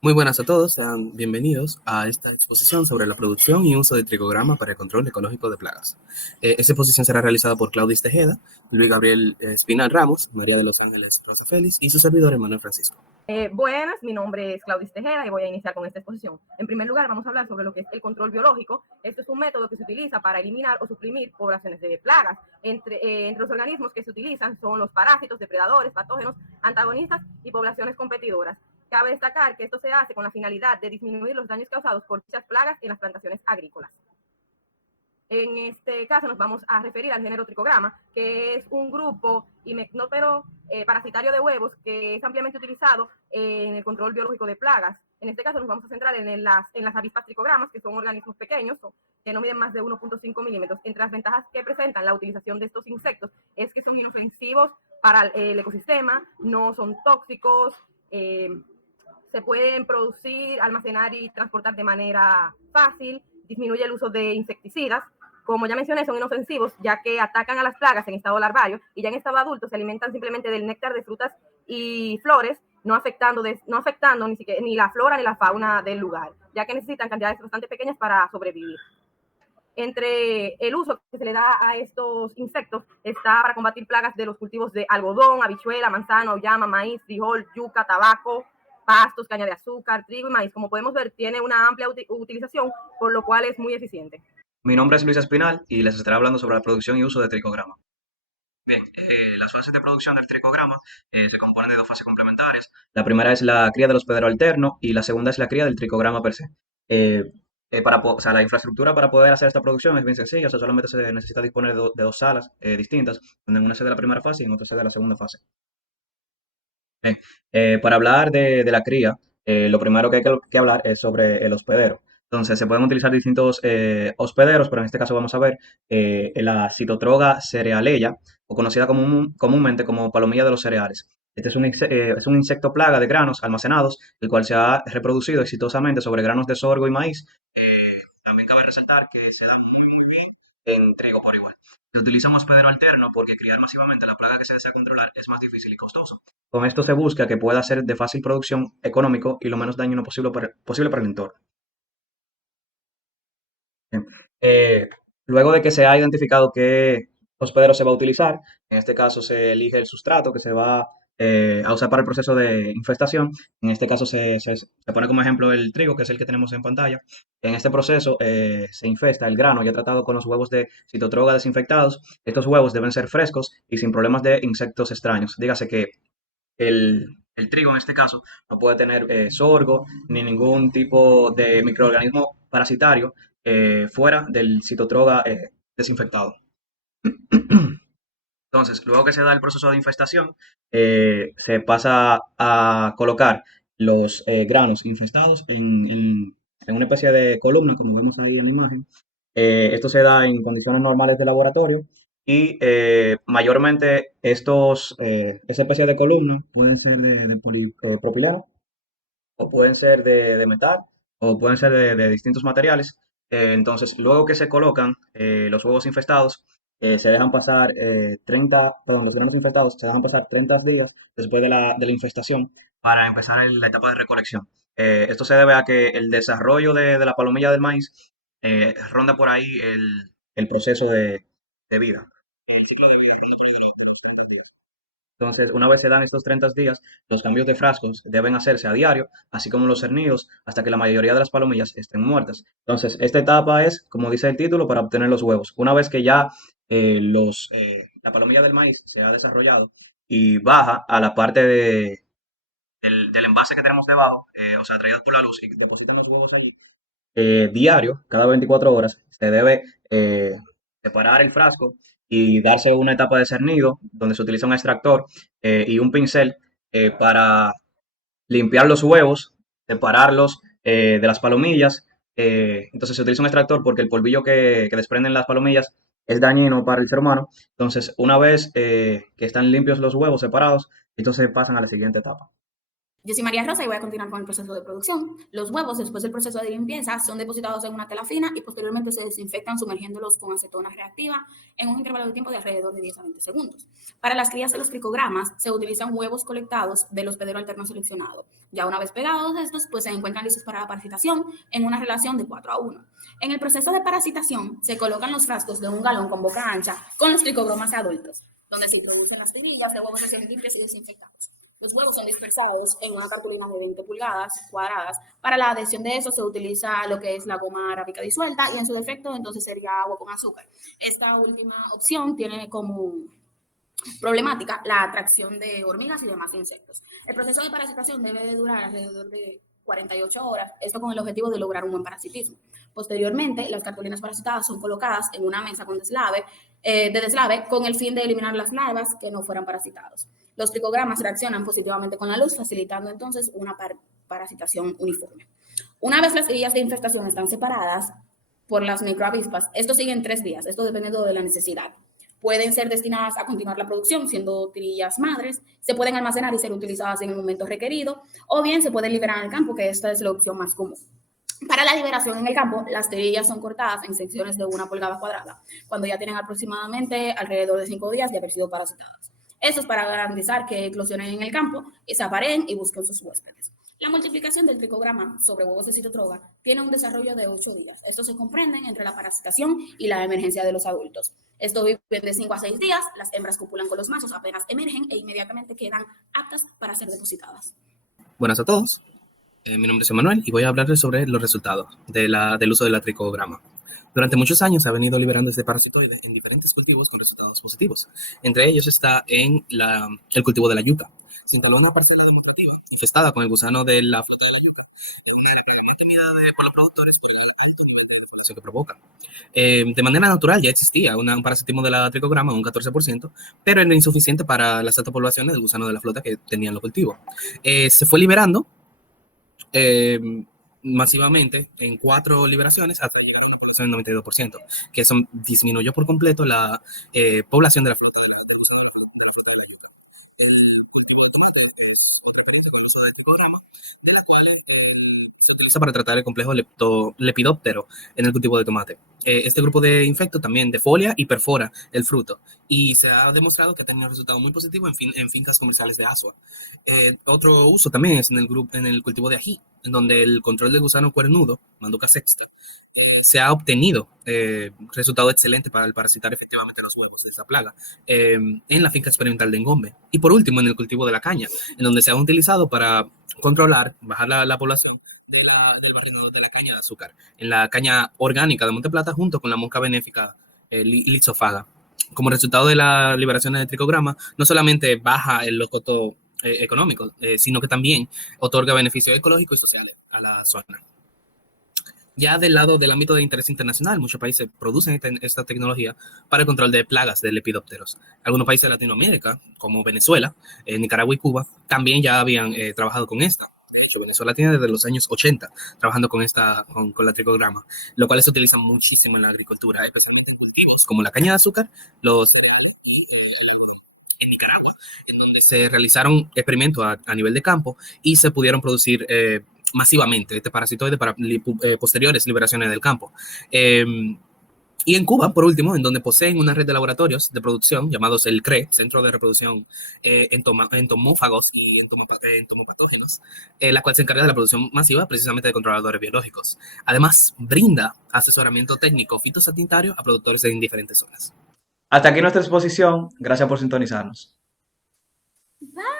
Muy buenas a todos, sean bienvenidos a esta exposición sobre la producción y uso de tricograma para el control ecológico de plagas. Esta exposición será realizada por Claudis Tejeda, Luis Gabriel Espinal Ramos, María de los Ángeles Rosa Félix y su servidor Emanuel Francisco. Buenas, mi nombre es Claudis Tejeda y voy a iniciar con esta exposición. En primer lugar, vamos a hablar sobre lo que es el control biológico. Esto es un método que se utiliza para eliminar o suprimir poblaciones de plagas. Entre los organismos que se utilizan son los parásitos, depredadores, patógenos, antagonistas y poblaciones competidoras. Cabe destacar que esto se hace con la finalidad de disminuir los daños causados por dichas plagas en las plantaciones agrícolas. En este caso nos vamos a referir al género Trichogramma, que es un grupo himenóptero parasitario de huevos que es ampliamente utilizado en el control biológico de plagas. En este caso nos vamos a centrar en las avispas tricogramas, que son organismos pequeños, que no miden más de 1.5 milímetros. Entre las ventajas que presentan la utilización de estos insectos es que son inofensivos para el ecosistema, no son tóxicos, se pueden producir, almacenar y transportar de manera fácil, disminuye el uso de insecticidas. Como ya mencioné, son inofensivos, ya que atacan a las plagas en estado larvario y ya en estado adulto se alimentan simplemente del néctar de frutas y flores, no afectando ni la flora ni la fauna del lugar, ya que necesitan cantidades bastante pequeñas para sobrevivir. Entre el uso que se le da a estos insectos está para combatir plagas de los cultivos de algodón, habichuela, manzano, llama, maíz, frijol, yuca, tabaco, pastos, caña de azúcar, trigo y maíz. Como podemos ver, tiene una amplia utilización, por lo cual es muy eficiente. Mi nombre es Luis Espinal y les estaré hablando sobre la producción y uso de tricograma. Bien, las fases de producción del tricograma se componen de dos fases complementarias. La primera es la cría del hospedero alterno y la segunda es la cría del tricograma per se. Eh, o sea, la infraestructura para poder hacer esta producción es bien sencilla, o sea, solamente se necesita disponer de dos salas distintas, donde en una sede de la primera fase y en otra sede de la segunda fase. Bien, para hablar de la cría, lo primero que hay que hablar es sobre el hospedero. Entonces, se pueden utilizar distintos hospederos, pero en este caso vamos a ver la Citotroga cerealeya, o conocida comúnmente como palomilla de los cereales. Este es un insecto plaga de granos almacenados, el cual se ha reproducido exitosamente sobre granos de sorgo y maíz. Eh, También cabe resaltar que se da muy bien en trigo por igual. Se utiliza un hospedero alterno porque criar masivamente la plaga que se desea controlar es más difícil y costoso. Con esto se busca que pueda ser de fácil producción, económico y lo menos dañino posible para el entorno. Bien. Luego de que se ha identificado qué hospedero se va a utilizar, en este caso se elige el sustrato que se va a usar para el proceso de infestación. En este caso se pone como ejemplo el trigo, que es el que tenemos en pantalla. En este proceso se infesta el grano ya tratado con los huevos de citotroga desinfectados. Estos huevos deben ser frescos y sin problemas de insectos extraños. Dígase que el trigo en este caso no puede tener sorgo ni ningún tipo de microorganismo parasitario fuera del citotroga desinfectado. Entonces, luego que se da el proceso de infestación, se pasa a colocar los granos infestados en una especie de columna, como vemos ahí en la imagen. Esto se da en condiciones normales de laboratorio y mayormente esa especie de columna pueden ser de polipropileno o pueden ser de metal o pueden ser de distintos materiales. Entonces, luego que se colocan los huevos infestados, se dejan pasar 30, perdón, los granos infestados se dejan pasar 30 días después de la infestación para empezar la etapa de recolección. Esto se debe a que el desarrollo de la palomilla del maíz ronda por ahí el proceso de vida. El ciclo de vida ronda por ahí de los 30 días. Entonces, una vez se dan estos 30 días, los cambios de frascos deben hacerse a diario, así como los cernidos, hasta que la mayoría de las palomillas estén muertas. Entonces, esta etapa es, como dice el título, para obtener los huevos. Una vez que ya la palomilla del maíz se ha desarrollado y baja a la parte del envase que tenemos debajo, o sea, atraído por la luz y depositan los huevos allí, diario, cada 24 horas, se debe separar el frasco y darse una etapa de cernido donde se utiliza un extractor y un pincel para limpiar los huevos, separarlos de las palomillas. Entonces se utiliza un extractor porque el polvillo que desprenden las palomillas es dañino para el ser humano. Entonces, una vez que están limpios los huevos separados, entonces pasan a la siguiente etapa. Yo soy María Rosa y voy a continuar con el proceso de producción. Los huevos, después del proceso de limpieza, son depositados en una tela fina y posteriormente se desinfectan sumergiéndolos con acetona reactiva en un intervalo de tiempo de alrededor de 10 a 20 segundos. Para las crías de los tricogramas se utilizan huevos colectados del hospedero alterno seleccionado. Ya una vez pegados estos, pues se encuentran listos para la parasitación en una relación de 4:1. En el proceso de parasitación se colocan los frascos de 1 galón con boca ancha con los tricogramas adultos, donde se introducen las tirillas de huevos recién limpios y desinfectados. Los huevos son dispersados en una cartulina de 20 pulgadas cuadradas. Para la adhesión de eso se utiliza lo que es la goma arábica disuelta y en su defecto entonces sería agua con azúcar. Esta última opción tiene como problemática la atracción de hormigas y demás insectos. El proceso de parasitación debe de durar alrededor de 48 horas, esto con el objetivo de lograr un buen parasitismo. Posteriormente, las cartulinas parasitadas son colocadas en una mesa con deslave, de deslave con el fin de eliminar las larvas que no fueran parasitados. Los tricogramas reaccionan positivamente con la luz, facilitando entonces una parasitación uniforme. Una vez las tirillas de infestación están separadas por las microavispas, esto sigue en 3 vías, esto dependiendo de la necesidad. Pueden ser destinadas a continuar la producción siendo tirillas madres, se pueden almacenar y ser utilizadas en el momento requerido, o bien se pueden liberar al campo, que esta es la opción más común. Para la liberación en el campo, las tirillas son cortadas en secciones de 1 pulgada cuadrada, cuando ya tienen aproximadamente alrededor de 5 días de haber sido parasitadas. Eso es para garantizar que eclosionen en el campo, y se apareen y busquen sus huéspedes. La multiplicación del tricograma sobre huevos de citotroga tiene un desarrollo de 8 días. Estos se comprenden entre la parasitación y la emergencia de los adultos. Esto vive de 5 a 6 días, las hembras copulan con los machos apenas emergen e inmediatamente quedan aptas para ser depositadas. Buenas a todos. Mi nombre es Emanuel y voy a hablarles sobre los resultados del uso de la tricograma. Durante muchos años se ha venido liberando este parasitoide en diferentes cultivos con resultados positivos. Entre ellos está en el cultivo de la yuca. Se instaló una parcela demostrativa infestada con el gusano de la flota de la yuca. Es una de las plagas más temidas por los productores por el alto nivel de proliferación que provoca. De manera natural ya existía un parasitismo de la tricograma, un 14%, pero era insuficiente para las altas poblaciones del gusano de la flota que tenían los cultivos. Se fue liberando masivamente en 4 liberaciones hasta llegar a una población del 92%, que eso disminuyó por completo la población de la flota de gusano. Para tratar el complejo lepidóptero en el cultivo de tomate. Este grupo de insectos también defolia y perfora el fruto y se ha demostrado que ha tenido resultados muy positivos en fincas comerciales de Asua. Otro uso también es en el cultivo de ají, en donde el control del gusano cuernudo, Manduca sexta, se ha obtenido resultado excelente para el parasitar efectivamente los huevos de esa plaga en la finca experimental de Engombe. Y por último, en el cultivo de la caña, en donde se ha utilizado para controlar, bajar la población del barrido de la caña de azúcar, en la caña orgánica de Monte Plata, junto con la mosca benéfica Lizophaga. Como resultado de la liberación de tricograma, no solamente baja el costo económico, sino que también otorga beneficios ecológicos y sociales a la zona. Ya del lado del ámbito de interés internacional, muchos países producen esta tecnología para el control de plagas de lepidópteros. Algunos países de Latinoamérica, como Venezuela, Nicaragua y Cuba, también ya habían trabajado con esta. De hecho, Venezuela tiene desde los años 80 trabajando con la tricograma, lo cual se utiliza muchísimo en la agricultura, especialmente en cultivos como la caña de azúcar, en Nicaragua, en donde se realizaron experimentos a nivel de campo y se pudieron producir masivamente este parasitoide para posteriores liberaciones del campo. Y en Cuba, por último, en donde poseen una red de laboratorios de producción llamados el CRE, Centro de Reproducción Entomófagos y Entomopatógenos, la cual se encarga de la producción masiva precisamente de controladores biológicos. Además, brinda asesoramiento técnico fitosanitario a productores en diferentes zonas. Hasta aquí nuestra exposición. Gracias por sintonizarnos. Bye.